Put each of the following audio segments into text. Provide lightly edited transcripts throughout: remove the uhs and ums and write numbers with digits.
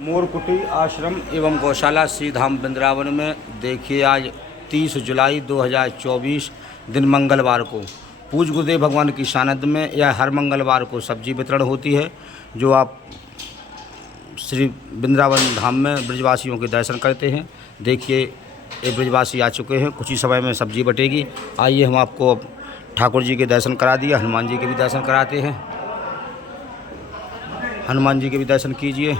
मोरकुटी आश्रम एवं गौशाला श्री धाम वृंदावन में देखिए आज 30 जुलाई 2024 दिन मंगलवार को पूज्य गुरुदेव भगवान की सानिध्य में यह हर मंगलवार को सब्जी वितरण होती है, जो आप श्री वृंदावन धाम में ब्रजवासियों के दर्शन करते हैं। देखिए ये ब्रजवासी आ चुके हैं, कुछ ही समय में सब्जी बटेगी। आइए हम आपको ठाकुर जी के दर्शन करा दिए, हनुमान जी के भी दर्शन कराते हैं। हनुमान जी के भी दर्शन कीजिए।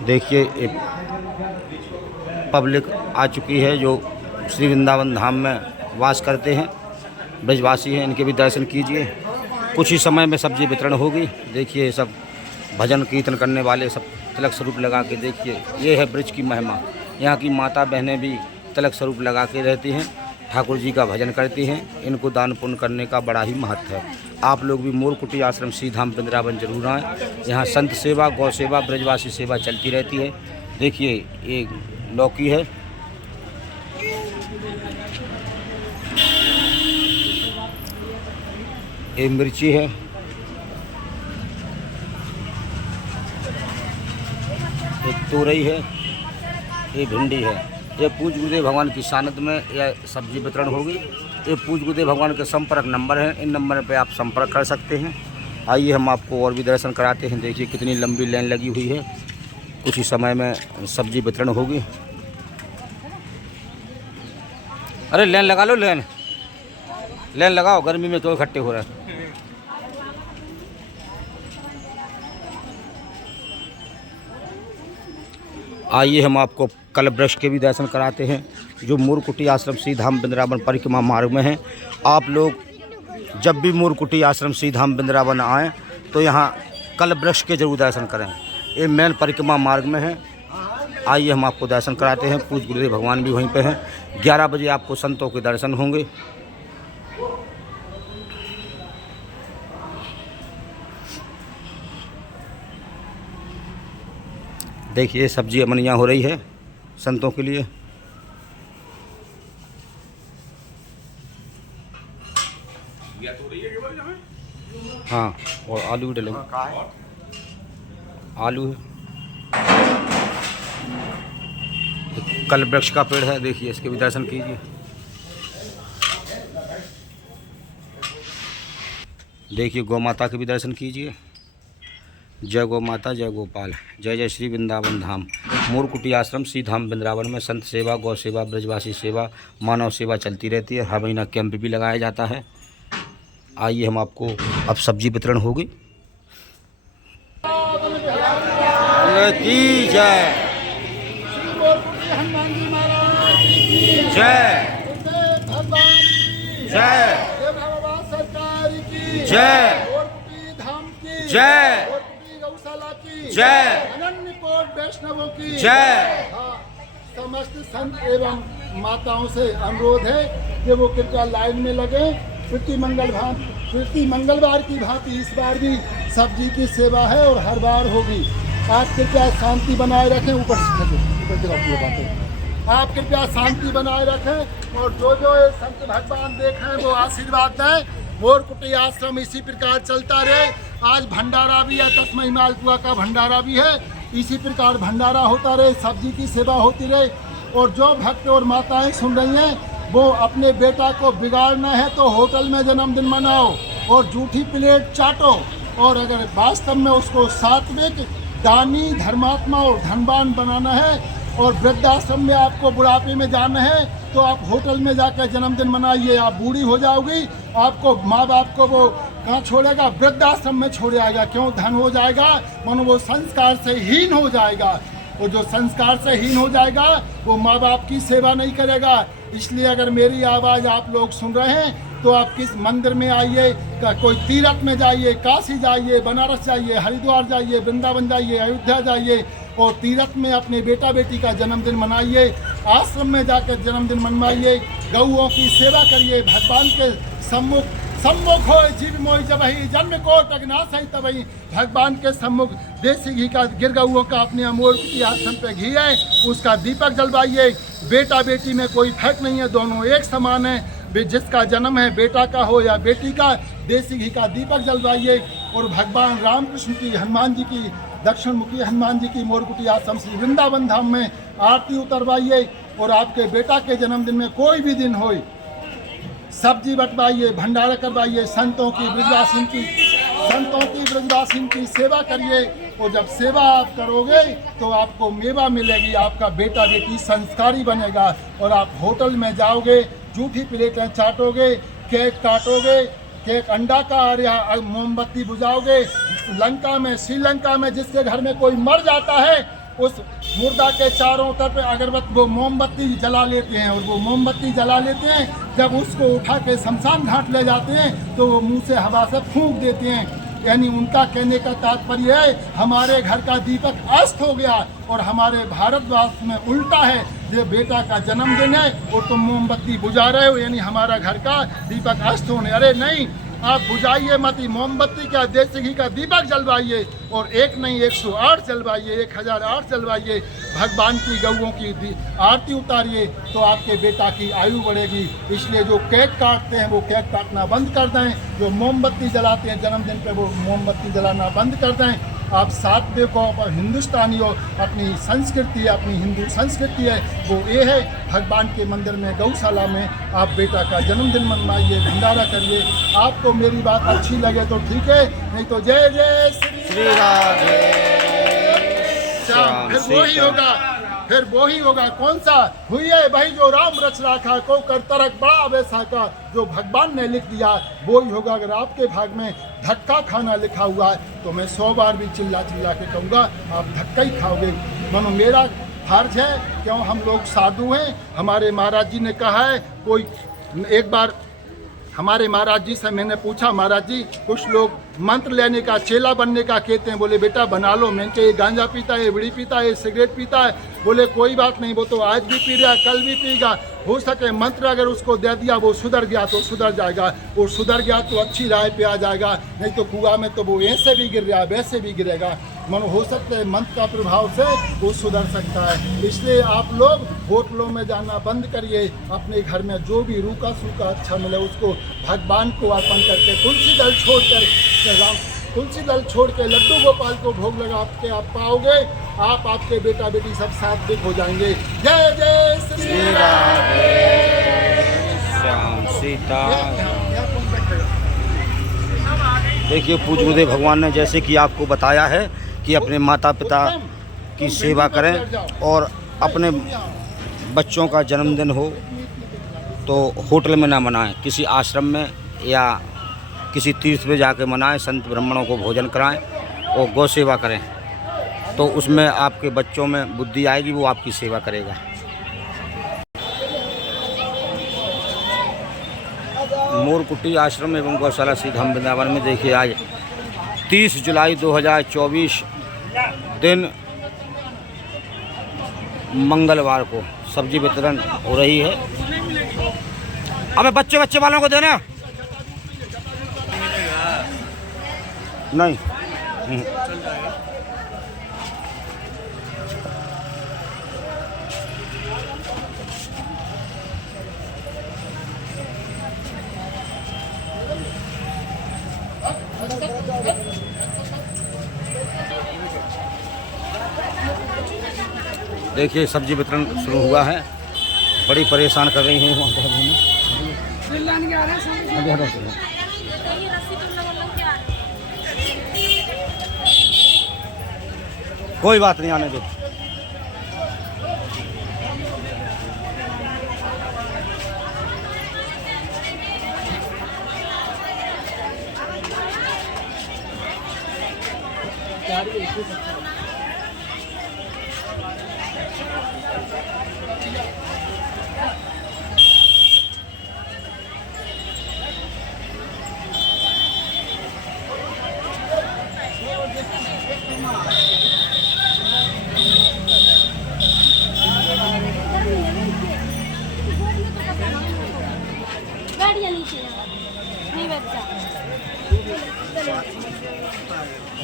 देखिए एक पब्लिक आ चुकी है जो श्री वृंदावन धाम में वास करते हैं, ब्रजवासी हैं, इनके भी दर्शन कीजिए। कुछ ही समय में सब्जी वितरण होगी। देखिए सब भजन कीर्तन करने वाले सब तिलक स्वरूप लगा के, देखिए ये है ब्रज की महिमा। यहाँ की माता बहनें भी तिलक स्वरूप लगा के रहती हैं, ठाकुर जी का भजन करती हैं। इनको दान पुण्य करने का बड़ा ही महत्व है। आप लोग भी मोरकुटी आश्रम श्री धाम वृंदावन जरूर आएँ। यहाँ संत सेवा, गौ सेवा, ब्रजवासी सेवा चलती रहती है। देखिए ये लौकी है, ये मिर्ची है, एक तोरई है, ये भिंडी है। ये पूज्य गुरुदेव भगवान की सानिध्य में यह सब्जी वितरण होगी। ये पूज्य गुरुदेव भगवान के संपर्क नंबर हैं, इन नंबर पे आप संपर्क कर सकते हैं। आइए हम आपको और भी दर्शन कराते हैं। देखिए कितनी लंबी लाइन लगी हुई है। कुछ ही समय में सब्जी वितरण होगी। अरे लाइन लगा लो, लाइन लगाओ, गर्मी में क्यों इकट्ठे हो रहे हैं। आइए हम आपको कल वृक्ष के भी दर्शन कराते हैं, जो मोरकुटी आश्रम श्री धाम वृंदावन परिक्रमा मार्ग में है। आप लोग जब भी मोरकुटी आश्रम श्री धाम वृंदावन आएँ तो यहाँ कल वृक्ष के जरूर दर्शन करें। ये मेन परिक्रमा मार्ग में है। आइए हम आपको दर्शन कराते हैं। पूज्य गुरुदेव भगवान भी वहीं पे हैं। 11 बजे आपको संतों के दर्शन होंगे। देखिए सब्जी अमनिया हो रही है संतों के लिए। हाँ, और आलू भी डलेंगे। आलू है, कल वृक्ष का पेड़ है। देखिए इसके भी दर्शन कीजिए। देखिए गौ माता के भी दर्शन कीजिए। जय गौ माता, जय गोपाल, जय जय श्री वृंदावन धाम। मोरकुटी आश्रम श्री धाम वृंदावन में संत सेवा, गौ सेवा, ब्रजवासी सेवा, मानव सेवा चलती रहती है। हर महीना कैंप भी लगाया जाता है। आइए हम आपको अब सब्जी वितरण होगी। की जय, जय जय जय जय जय अनन्य कोटि वैष्णवों की जय। समस्त संत एवं माताओं से अनुरोध है कि वो कृपया लाइन में लगे। प्रति मंगलवार की भांति इस बार भी सब्जी की सेवा है और हर बार होगी। आप कृपया शांति बनाए रखें। ऊपर आप कृपया शांति बनाए रखें और जो संत भगवान देख रहे हैं वो आशीर्वाद दें। मोरकुटी आश्रम इसी प्रकार चलता रहे। आज भंडारा भी है, 10 मई मालपुआ का भंडारा भी है। इसी प्रकार भंडारा होता रहे, सब्जी की सेवा होती रहे। और जो भक्त और माताएं सुन रही हैं वो अपने बेटा को बिगाड़ना है तो होटल में जन्मदिन मनाओ और जूठी प्लेट चाटो। और अगर वास्तव में उसको सात्विक, दानी, धर्मात्मा और धनवान बनाना है और वृद्धाश्रम में आपको बुढ़ापे में जाना है तो आप होटल में जाकर जन्मदिन मनाइए। आप बूढ़ी हो जाओगी, आपको माँ बाप को वो कहाँ छोड़ेगा? वृद्धाश्रम में छोड़ आएगा। क्यों? धन हो जाएगा, मानो वो संस्कार से हीन हो जाएगा। और जो संस्कार से हीन हो जाएगा वो माँ बाप की सेवा नहीं करेगा। इसलिए अगर मेरी आवाज़ आप लोग सुन रहे हैं तो आप किस मंदिर में आइए, कोई तीर्थ में जाइए, काशी जाइए, बनारस जाइए, हरिद्वार जाइए, वृंदावन जाइए, अयोध्या जाइए और तीर्थ में अपने बेटा बेटी का जन्मदिन मनाइए। आश्रम में जाकर जन्मदिन मनवाइए, गौओं की सेवा करिए। भगवान के सम्मुख हो जीव मोहि जबहि, जन्म को टगनाश है तबहि। भगवान के सम्मुख देसी घी का, गिर गौओं का अपने मोरकुटी आश्रम पे घी है, उसका दीपक जलवाइए। बेटा बेटी में कोई फर्क नहीं है, दोनों एक समान है। जिसका जन्म है बेटा का हो या बेटी का, देसी घी का दीपक जलवाइए और भगवान रामकृष्ण की, हनुमान जी की, दक्षिण मुखी हनुमान जी की मोरकुटी आश्रम श्री वृंदावन धाम में आरती उतरवाइए। और आपके बेटा के जन्मदिन में कोई भी दिन हो, सब्जी बंटवाइए, भंडारा करवाइए, संतों की ब्रजवासिन की सेवा करिए। और जब सेवा आप करोगे तो आपको मेवा मिलेगी, आपका बेटा बेटी संस्कारी बनेगा। और आप होटल में जाओगे, जूठी प्लेटें चाटोगे, केक काटोगे, केक अंडा का और या मोमबत्ती बुझाओगे। लंका में, श्रीलंका में जिसके घर में कोई मर जाता है, उस मुर्दा के चारों तरफ अगरबत्ती, वो मोमबत्ती जला लेते हैं। और वो मोमबत्ती जला लेते हैं, जब उसको उठा के शमशान घाट ले जाते हैं तो वो मुंह से हवा से फूंक देते हैं। यानी उनका कहने का तात्पर्य है हमारे घर का दीपक अस्त हो गया और हमारे भारतवर्ष में उल्टा है, ये बेटा का जन्मदिन है और तुम मोमबत्ती बुझा रहे हो, यानी हमारा घर का दीपक अस्त होने। अरे नहीं, आप बुझाइए मत, मोमबत्ती का, देसी घी का दीपक जलवाइए और एक नहीं 108 जलवाइए, 1008 जलवाइए। भगवान की गौओं की आरती उतारिए तो आपके बेटा की आयु बढ़ेगी। इसलिए जो केक काटते हैं वो केक काटना बंद कर दें, जो मोमबत्ती जलाते हैं जन्मदिन पे वो मोमबत्ती जलाना बंद कर दें। आप साथ देखो, हिंदुस्तानी हो, अपनी संस्कृति है, अपनी हिंदू संस्कृति है, वो ये है। भगवान के मंदिर में, गौशाला में आप बेटा का जन्मदिन मनवाइए, भंडारा करिए। आपको मेरी बात अच्छी लगे तो ठीक है, नहीं तो जय जय श्री राधे श्याम। फिर वो ही होगा कौन सा हुई है भाई, जो राम रच राखा को कर तरक बड़ा वैसा का, जो भगवान ने लिख दिया वो ही होगा। अगर आपके भाग में धक्का खाना लिखा हुआ है तो मैं 100 बार भी चिल्ला चिल्ला के कहूँगा आप धक्का ही खाओगे। मानो मेरा फर्ज है, क्यों हम लोग साधु हैं। हमारे महाराज जी ने कहा है, कोई एक बार हमारे महाराज जी से मैंने पूछा, महाराज जी कुछ लोग मंत्र लेने का, चेला बनने का कहते हैं। बोले बेटा बना लो। मैंने कहा ये गांजा पीता है, बीड़ी पीता है, सिगरेट पीता है। बोले कोई बात नहीं, वो तो आज भी पी रहा है, कल भी पीगा। हो सके मंत्र अगर उसको दे दिया, वो सुधर गया तो सुधर जाएगा, और सुधर गया तो अच्छी राह पे आ जाएगा। नहीं तो कुआं में तो वो ऐसे भी गिर रहा है, वैसे भी गिरेगा। मन हो सकता है मंत्र का प्रभाव से वो सुधर सकता है। इसलिए आप लोग होटलों में जाना बंद करिए। अपने घर में जो भी रूखा सूखा अच्छा मिले उसको भगवान को अर्पण करके, तुलसी दल छोड़ के लड्डू गोपाल को भोग लगा के आप पाओगे। आप, आपके बेटा बेटी सब सात्विक हो जाएंगे। जय जय श्री राधे श्याम सीता। देखिए पूज्य गुरुदेव भगवान ने जैसे कि आपको बताया है कि अपने माता पिता की सेवा करें और अपने बच्चों का जन्मदिन हो तो होटल में ना मनाएं, किसी आश्रम में या किसी तीर्थ पे जाके मनाएं, संत ब्राह्मणों को भोजन कराएं और गौ सेवा करें, तो उसमें आपके बच्चों में बुद्धि आएगी, वो आपकी सेवा करेगा। मोरकुटी आश्रम एवं गौशाला श्री धाम वृंदावन में देखिए आज 30 जुलाई 2024 दिन मंगलवार को सब्जी वितरण हो रही है। अबे बच्चे वालों को देना नहीं। देखिए सब्जी वितरण शुरू हुआ है। बड़ी परेशान कर रही हैं कोई बात नहीं, आने दो।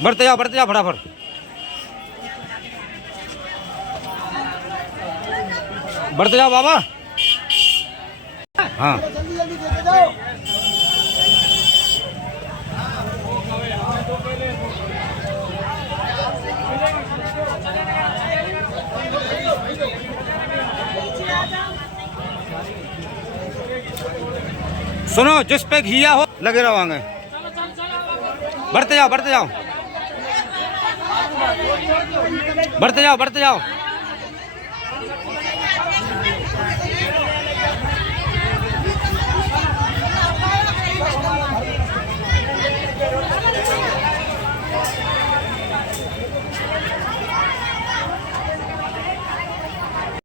बढ़ते जाओ फटाफट। बढ़ते जाओ बाबा। हाँ जल्दी लेके जाओ। सुनो, जिस पे घिया हो लगे रहोगे। बढ़ते जाओ, बढ़ते जाओ, बढ़ते जाओ, बढ़ते जाओ।